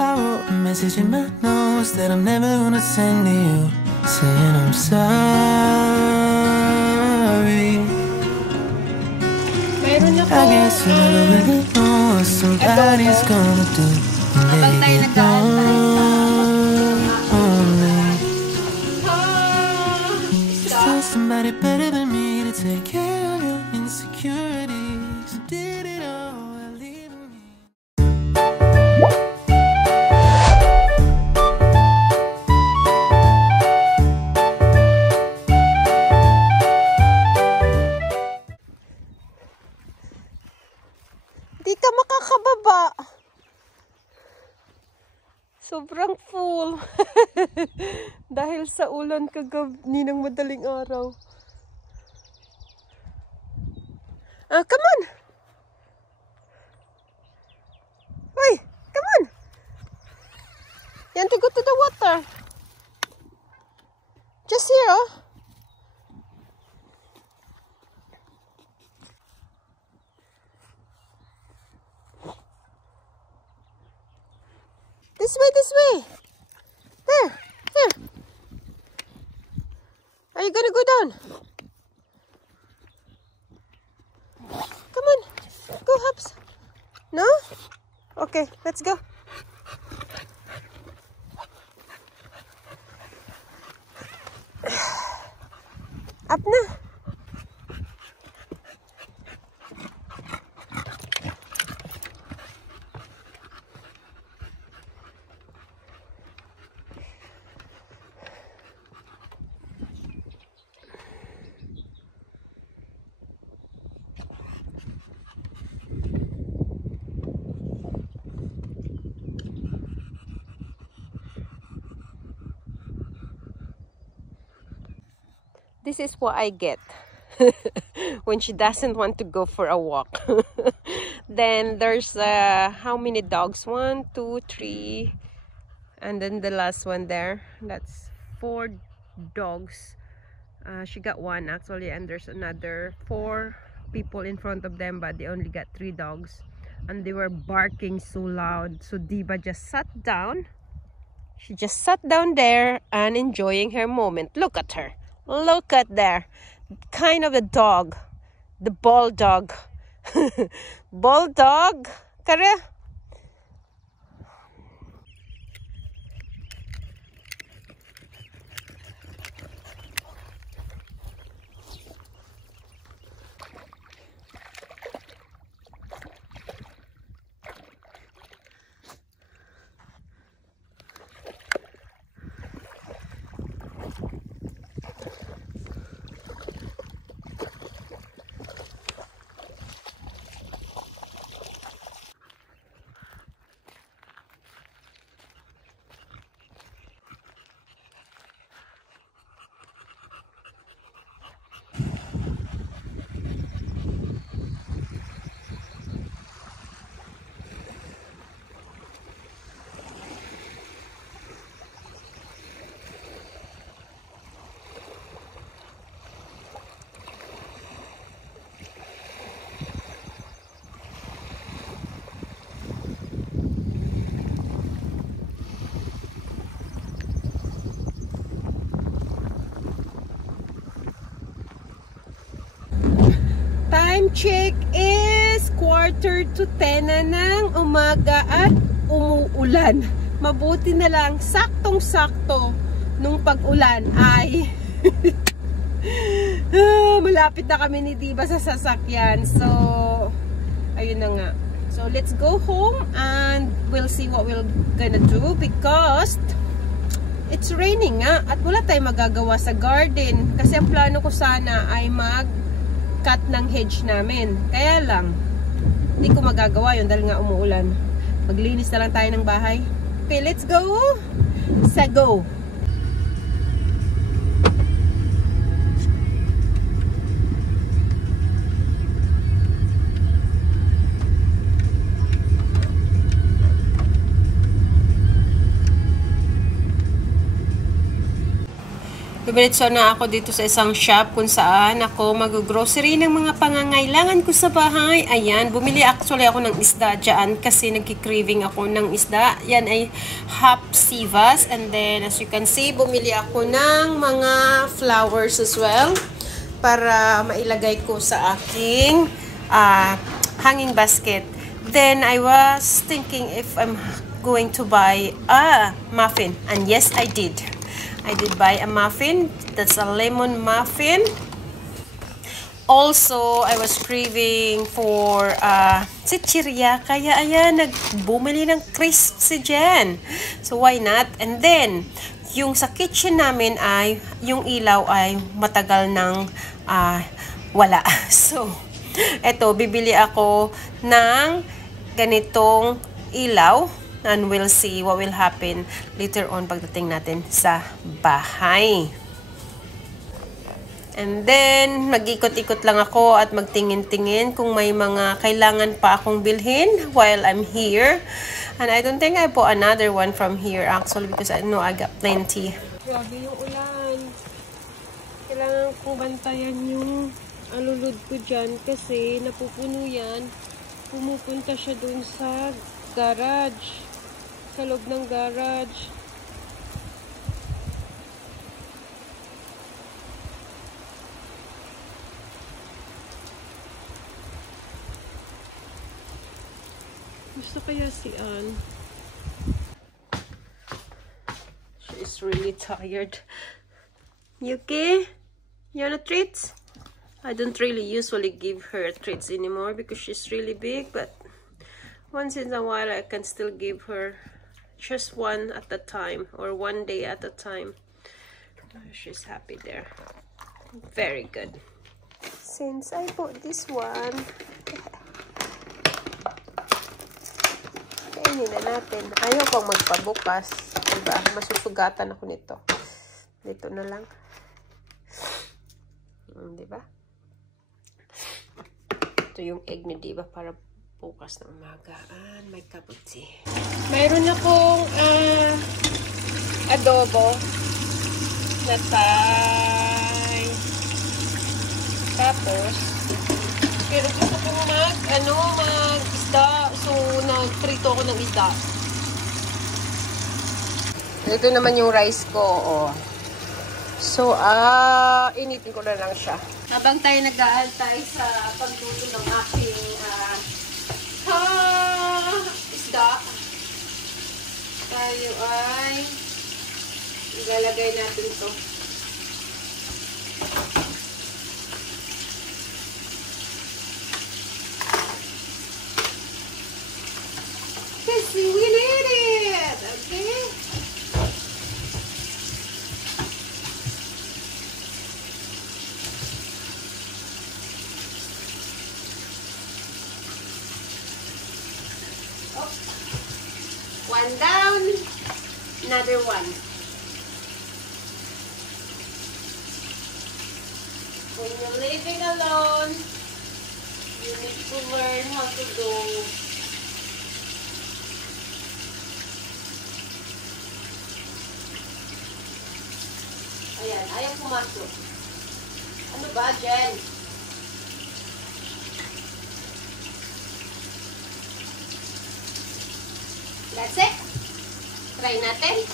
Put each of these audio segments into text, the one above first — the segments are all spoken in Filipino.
I wrote a message in my notes that I'm never gonna send to you, saying I'm sorry. I guess you never really know what somebody's gonna do when they get lonely. Just find somebody better than me to take care of your insecurities. You did it all while leaving me. Di ka makakababa. Sobrang full. Dahil sa ulan kagabi ng madaling araw. Come on! Uy, come on! You want to go to the water? Just here, oh. This way, this way. There, there. Are you gonna go down? Come on, go, Hubs. No? Okay, let's go. Up na. This is what I get when she doesn't want to go for a walk. Then there's how many dogs? 1, 2, 3, and then the last one there. That's 4 dogs. She got 1 actually, and there's another 4 people in front of them, but they only got 3 dogs, and they were barking so loud. So Diva just sat down. She just sat down there and enjoying her moment. Look at her. Look at there. Kind of a dog. The bulldog. Bulldog. Kare. Time check is 9:45 na ng umaga at umuulan. Mabuti na lang, saktong-sakto nung pag-ulan ay malapit na kami ni Diva sa sasakyan. So, ayun na nga. So, let's go home and we'll see what we're gonna do because it's raining nga at wala tayong magagawa sa garden. Kasi ang plano ko sana ay cut ng hedge namin. Kaya lang, hindi ko magagawa yun dahil nga umuulan. Maglinis na lang tayo ng bahay. Okay, let's go! Sa go! Dumiretso na ako dito sa isang shop kung saan ako mag-grocery ng mga pangangailangan ko sa bahay. Ayan, bumili actually ako ng isda dyan kasi nagki-craving ako ng isda. Yan ay Hapsivas. And then, as you can see, bumili ako ng mga flowers as well para mailagay ko sa aking hanging basket. Then, I was thinking if I'm going to buy a muffin. And yes, I did. I did buy a muffin. That's a lemon muffin. Also, I was craving for chichirya. Kaya ayan, nagbumili ng crisp si Jen. So, why not? And then, yung sa kitchen namin ay, yung ilaw ay matagal nang wala. So, eto, bibili ako ng ganitong ilaw. And we'll see what will happen later on pagdating natin sa bahay. And then, mag-ikot-ikot lang ako at magtingin-tingin kung may mga kailangan pa akong bilhin while I'm here. And I don't think I bought another one from here actually because I know I got plenty. Grabe yung ulan. Kailangan kong bantayan yung alulod ko dyan kasi napupuno yan. Pumupunta siya dun sa garage. Sa loob ng garage. Gusto kaya si Ann? She is really tired. Yuki? You want a treat? I don't really usually give her treats anymore because she's really big, but once in a while I can still give her just one at a time or one day at a time. She's happy there. Very good. Since I bought this one, kainin na natin. Ayaw pang magpabukas. Diba? Masusugatan ako nito. Dito na lang. Diba? Ito yung egg ni Diba para bukas ng umagaan. May cup of tea. Mayroon akong adobo na Thai. Tapos, pero gusto kong mag-isda. So, nagprito ako ng isda. Ito naman yung rice ko. Oh. So, initin ko na lang siya. Habang tayo nag-aantay sa pagluto ng aking isda, tayo ay ilalagay natin ito. Kasi we need it! Okay? One down, another one. When you're living alone, you need to learn how to do. Ayan, ayaw pumasok. Ano ba, Jen? That's it. Try natin.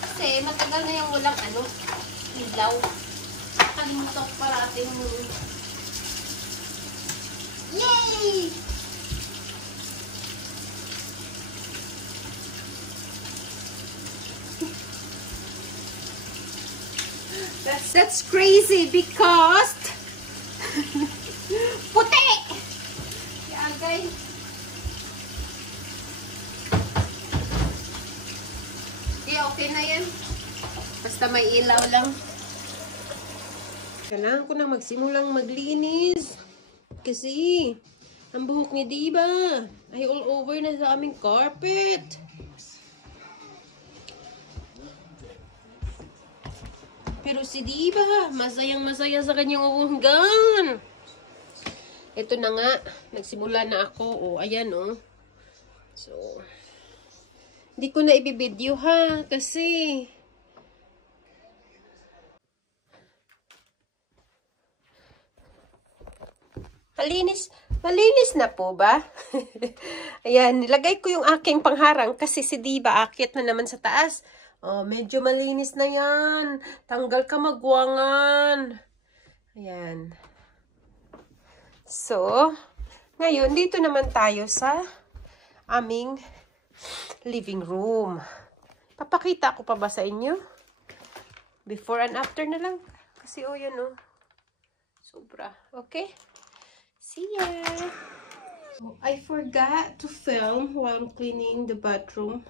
Kasi matagal na yung walang ilaw. Nakalimutan ko parating mo. Yay! That's crazy because puti! Yan, guys. Okay na yan. Basta may ilaw lang. Kailangan ko na magsimulang maglinis. Kasi, ang buhok ni Diba ay all over na sa aming carpet. Pero si Diba, masayang-masaya sa kanyang uunggan. Ito na nga. Nagsimula na ako. O, ayan o. So, hindi ko na ibibideo ha. Kasi, Malinis na po ba? Ayan, nilagay ko yung aking pangharang kasi si Diva akyat na naman sa taas. Oh, medyo malinis na yan. Tanggal ka magwangan. Ayan. So, ngayon, dito naman tayo sa aming living room. Papakita ko pa ba sa inyo? Before and after na lang. Kasi, oh, yan, oh. Sobra. Okay? See ya! I forgot to film while I'm cleaning the bathroom.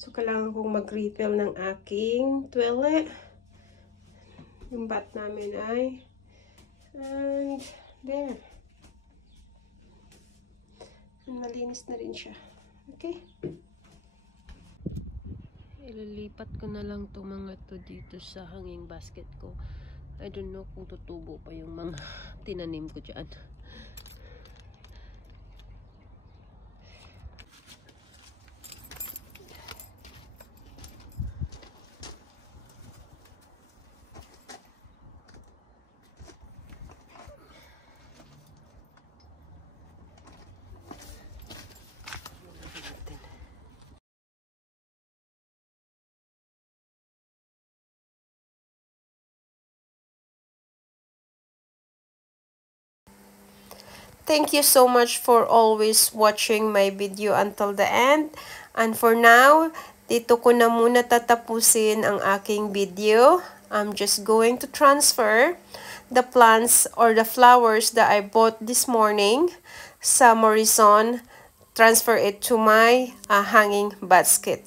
So, kailangan kong mag-refill ng aking toilet. Yung bath namin ay there. Malinis na rin siya. Okay? Ililipat ko na lang to mga to dito sa hanging basket ko. I don't know kung tutubo pa yung mga tinanim ko dyan. Thank you so much for always watching my video until the end. And for now, dito ko na muna tatapusin ang aking video. I'm just going to transfer the plants or the flowers that I bought this morning sa Morrison. Transfer it to my hanging basket.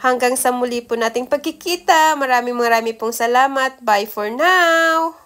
Hanggang sa muli po nating pagkikita. Maraming pong salamat. Bye for now!